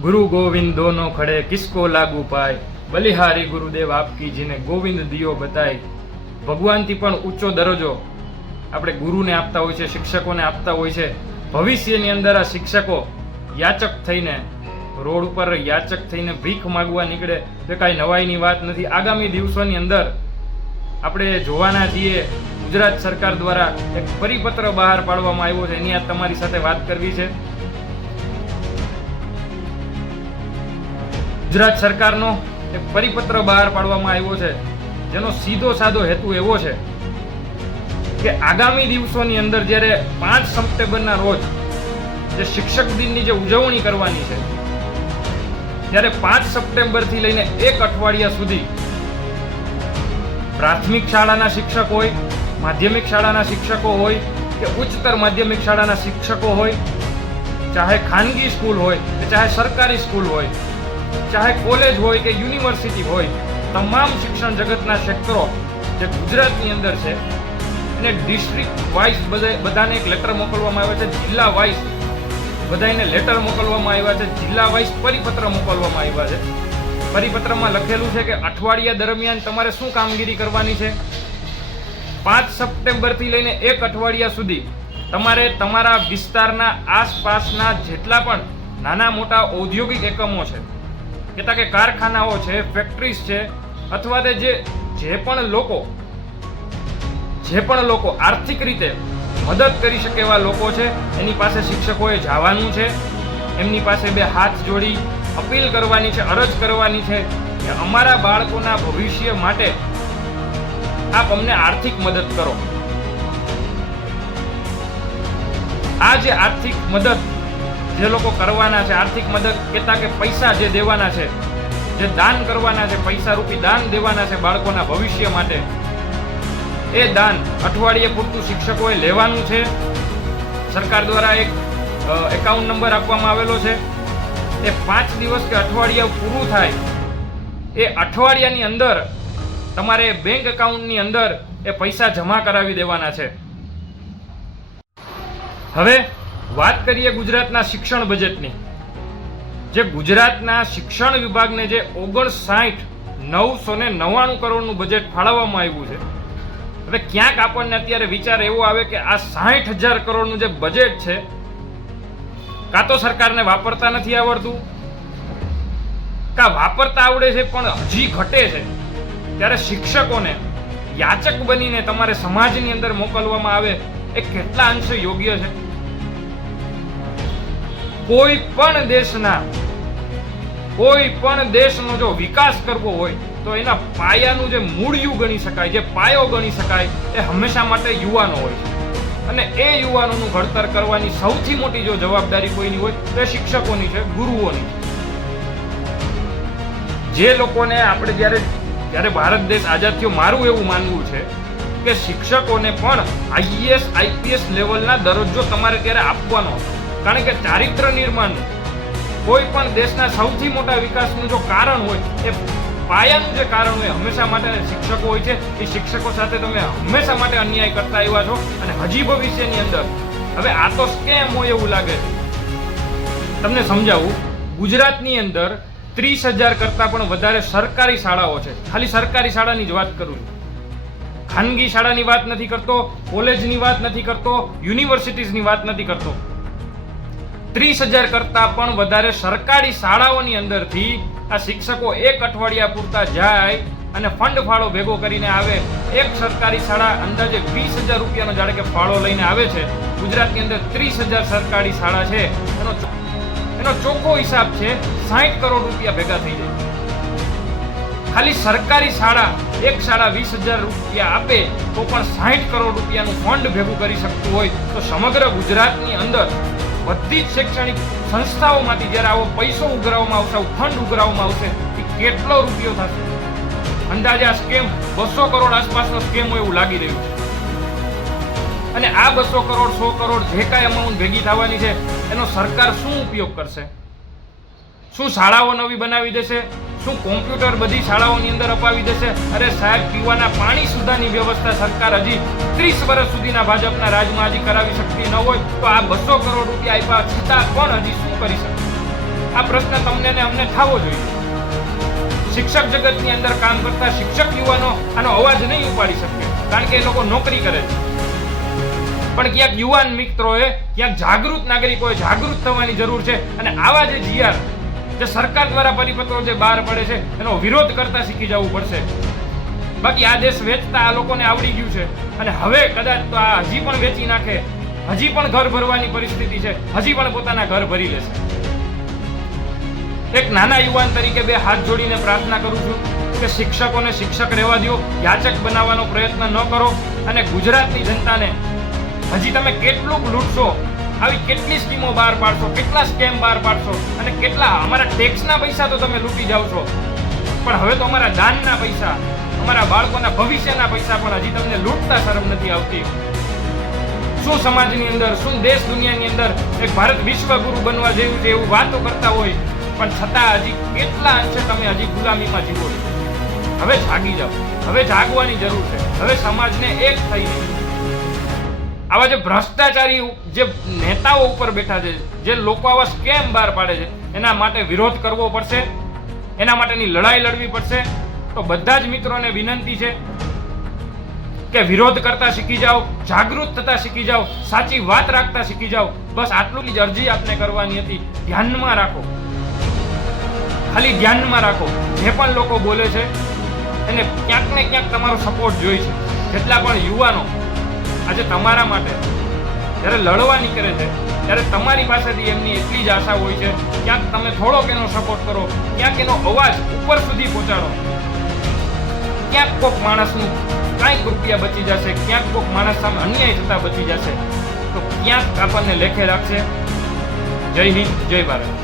गुरु गोविंद दोनों खड़े किसको लागू पाए, बलिहारी गुरुदेव आपकी जिने गोविंद दियो बताए। ભગવાનથી પણ ઊંચો દરજ્જો આપણે ગુરુને આપતા હોય છે, શિક્ષકોને આપતા હોય છે. ભવિષ્યની અંદર આ શિક્ષકો યાચક થઈને રોડ ઉપર યાચક થઈને ભીખ માગવા નીકળે તો કાંઈ નવાઈની વાત નથી. આગામી દિવસોની અંદર આપણે જોવાના છીએ. ગુજરાત સરકાર દ્વારા એક પરિપત્ર બહાર પાડવામાં આવ્યો છે, એની આ તમારી સાથે વાત કરવી છે. ગુજરાત સરકારનો એક પરિપત્ર બહાર પાડવામાં આવ્યો છે, જેનો સીધો સાદો હેતુ એવો છે કે આગામી દિવસોની અંદર જ્યારે 5 સપ્ટેમ્બરના રોજ જે શિક્ષક દિનની જે ઉજવણી કરવાની છે, ત્યારે 5 સપ્ટેમ્બરથી લઈને 1 અઠવાડિયા સુધી પ્રાથમિક શાળાના શિક્ષક હોય, માધ્યમિક શાળાના શિક્ષકો હોય કે ઉચ્ચતર માધ્યમિક શાળાના શિક્ષકો હોય, ચાહે ખાનગી સ્કૂલ હોય કે ચાહે સરકારી સ્કૂલ હોય, ચાહે કોલેજ હોય કે યુનિવર્સિટી હોય, તમામ શિક્ષણ જગતના ક્ષેત્રો જે ગુજરાતની અંદર છે એને ડિસ્ટ્રિક્ટ વાઇઝ બધાને એક લેટર મોકલવામાં આવ્યો છે, જિલ્લા વાઇઝ બધાને લેટર મોકલવામાં આવ્યા છે, જિલ્લા વાઇઝ પરિપત્ર મોકલવામાં આવ્યા છે. પરિપત્રમાં લખેલું છે કે અઠવાડિયા દરમિયાન તમારે શું કામગીરી કરવાની છે. 5 સપ્ટેમ્બરથી લઈને 1 અઠવાડિયા સુધી તમારે તમારા વિસ્તારના આસપાસના જેટલા પણ નાના મોટા ઔદ્યોગિક એકમો છે કે કારખાનાઓ છે, ફેક્ટરીઝ છે, અથવા તે જે પણ લોકો આર્થિક રીતે મદદ કરી શકે એવા લોકો છે, એની પાસે શિક્ષકોએ જવાનું છે. એમની પાસે 2 હાથ જોડી અપીલ કરવાની છે, અરજ કરવાની છે કે અમારા બાળકોના ભવિષ્ય માટે આપ અમને આર્થિક મદદ કરો. આ જે આર્થિક મદદ જે લોકો કરવાના છે, આર્થિક મદદ કહેતા કે પૈસા જે દેવાના છે, જે દાન કરવાના છે, પૈસા રૂપી દાન દેવાના છે બાળકોના ભવિષ્ય માટે, એ દાન અઠવાડિયે પૂરતું શિક્ષકોએ લેવાનું છે. સરકાર દ્વારા એક એકાઉન્ટ નંબર આપવામાં આવેલો છે. એ 5 દિવસ કે અઠવાડિયા પૂરું થાય એ અઠવાડિયાની અંદર તમારે બેંક એકાઉન્ટની અંદર એ પૈસા જમા કરાવી દેવાના છે. હવે વાત કરીએ ગુજરાતના શિક્ષણ બજેટની. જે ગુજરાતના શિક્ષણ વિભાગને જે 59,999 કરોડનું બજેટ ફાળવવામાં આવ્યું છે, હવે ક્યાંક આપણને અત્યારે વિચાર એવો આવે કે આ 60,000 કરોડનું જે બજેટ છે, કાં તો સરકારને વાપરતા નથી આવડતું, કાં વાપરતા આવડે છે પણ હજી ઘટે છે. ત્યારે શિક્ષકોને યાચક બનીને તમારે સમાજની અંદર મોકલવામાં આવે એ કેટલા અંશે યોગ્ય છે. કોઈ પણ દેશનો જો વિકાસ કરવો હોય તો એના પાયાનું જે મૂળિયું ગણી શકાય, જે પાયો ગણી શકાય, એ હંમેશા માટે યુવાનો હોય છે. અને એ યુવાનોનું ઘડતર કરવાની સૌથી મોટી જો જવાબદારી કોઈની હોય તો એ શિક્ષકોની છે, ગુરુઓની છે. જે લોકોને આપણે જ્યારે ભારત દેશ આઝાદ થયો, મારું એવું માનવું છે કે શિક્ષકોને પણ આઈએએસ આઈપીએસ લેવલના દરજ્જો તમારે ત્યારે આપવાનો હતો. કારણ કે ચારિત્ર નિર્માણનું કોઈ પણ દેશના સૌથી મોટા વિકાસનું જો કારણ હોય, એ પાયાનું જે કારણ હોય હંમેશા માટે શિક્ષકો હોય છે. એ શિક્ષકો સાથે તમે હંમેશા માટે અન્યાય કરતા આવ્યા છો અને હજી ભવિષ્યની અંદર. હવે આ તો સ્કેમ હોય એવું લાગે છે. તમને સમજાવું, ગુજરાતની અંદર 30,000 કરતાં પણ વધારે સરકારી શાળાઓ છે. ખાલી સરકારી શાળાની જ વાત કરું છું, ખાનગી શાળાની વાત નથી કરતો, કોલેજની વાત નથી કરતો, યુનિવર્સિટીઝની વાત નથી કરતો. 30,000 કરતાં પણ વધારે સરકારી શાળાઓની અંદરથી આ શિક્ષકો 1 અઠવાડિયા પૂરતા જાય અને ફંડ ફાળો ભેગો કરીને આવે. એક સરકારી શાળા અંદાજે 20,000 રૂપિયાનો જાણે કે ફાળો લઈને આવે છે. ગુજરાતની અંદર 30,000 સરકારી શાળા છે, એનો ચોખ્ખો હિસાબ છે 60 કરોડ રૂપિયા ભેગા થઈ જાય. ખાલી સરકારી શાળા, એક શાળા 20,000 રૂપિયા આપે તો પણ 60 કરોડ રૂપિયાનું ફંડ ભેગું કરી શકતું હોય તો સમગ્ર ગુજરાતની અંદર બધી જ શૈક્ષણિક સંસ્થાઓમાંથી જ્યારે આવો પૈસો ઉઘરાવવામાં આવશે, ફંડ ઉઘરાવવામાં આવશે, એ કેટલો રૂપિયો થશે. અંદાજે આ સ્કેમ 200 કરોડ આસપાસનો સ્કેમ હોય એવું લાગી રહ્યું છે. અને આ 200 કરોડ 100 કરોડ જે કાંઈ અમાઉન્ટ ભેગી થવાની છે, એનો સરકાર શું ઉપયોગ કરશે? શું શાળાઓ નવી બનાવી દેશે? શું કોમ્પ્યુટર બધી શાળાઓની અંદર અપાવી દેશે? અરે સાહેબ, પીવાના પાણી સુધાની વ્યવસ્થા સરકાર હજી 30 વર્ષ સુધીના ભાજપના રાજમાં હજી કરાવી શકતી ન હોય તો આ 200 કરોડ રૂપિયા આપ્યા છતાં પણ હજી શું કરી શકે? આ પ્રશ્ન તમને ને અમને થવો જોઈએ. શિક્ષક જગતની અંદર કામ કરતા શિક્ષક યુવાનો આનો અવાજ નહીં ઉપાડી શકે, કારણ કે એ લોકો નોકરી કરે છે. પણ ક્યાંક યુવાન મિત્રોએ, ક્યાંક જાગૃત નાગરિકોએ જાગૃત થવાની જરૂર છે અને આવા જે જીઆર, જે સરકાર દ્વારા પરિપત્રો જે બહાર પડે છે એનો વિરોધ કરતા શીખી જવું પડશે. બાકી આ દેશ વેચતા આ લોકોને આવડી ગયું છે અને હવે કદાચ તો આ હજી પણ વેચી નાખે, હજી પણ ઘર ભરવાની પરિસ્થિતિ છે, હજી પણ પોતાના ઘર ભરી લેશે. એક નાના યુવાન તરીકે બે હાથ જોડીને પ્રાર્થના કરું છું કે શિક્ષકોને શિક્ષક રહેવા દો, યાચક બનાવવાનો પ્રયત્ન ન કરો. અને ગુજરાતની જનતાને હજી તમે કેટલું લૂંટશો, આવી કેટલી સ્કીમો બહાર પાડશો, કેટલા સ્કેમ બહાર પાડશો અને કેટલા અમારા ટેક્સના પૈસા તો તમે લૂંટી જાઓ છો, પણ હવે તો અમારા દાનના પૈસા, અમારા બાળકોના ભવિષ્યના પૈસા પણ હજી તમને લૂંટતા શરમ નથી આવતી. શું સમાજની અંદર, શું દેશ દુનિયાની અંદર એક ભારત વિશ્વગુરુ બનવા જેવું છે એવું વાતો કરતા હોય, પણ છતાં હજી કેટલા અંશે તમે હજી ગુલામીમાં જીવો છો. હવે જાગી જાઓ, હવે જાગવાની જરૂર છે. હવે સમાજને એક થઈને આવા જે ભ્રષ્ટાચારી જે નેતાઓ ઉપર બેઠા છે, જે લોકો આવા સ્કેમ બહાર પાડે છે, એના માટે વિરોધ કરવો પડશે, એના માટેની લડાઈ લડવી પડશે. તો બધા જ મિત્રોને વિનંતી છે કે વિરોધ કરતા શીખી જાઓ, જાગૃત થતા શીખી જાઓ, સાચી વાત રાખતા શીખી જાઓ. બસ આટલું જ અરજી આપને કરવાની હતી. ધ્યાનમાં રાખો, ખાલી ધ્યાનમાં રાખો, જે પણ લોકો બોલે છે એને ક્યાંક ને ક્યાંક તમારો સપોર્ટ જોઈએ છે. જેટલા પણ યુવાનો આજે તમારા માટે જ્યારે લડવા નીકળે છે ત્યારે તમારી પાસેથી એમની એટલી જ આશા હોય છે, ક્યાંક તમે થોડોક એનો સપોર્ટ કરો, ક્યાંક એનો અવાજ ઉપર સુધી પહોંચાડો. ક્યાંક કોઈક માણસનું કાંઈક રૂપિયા બચી જશે, ક્યાંક કોઈક માણસ સામે અન્યાય થતા બચી જશે, તો ક્યાંક આપણને લેખે રાખશે. જય હિન્દ, જય ભારત.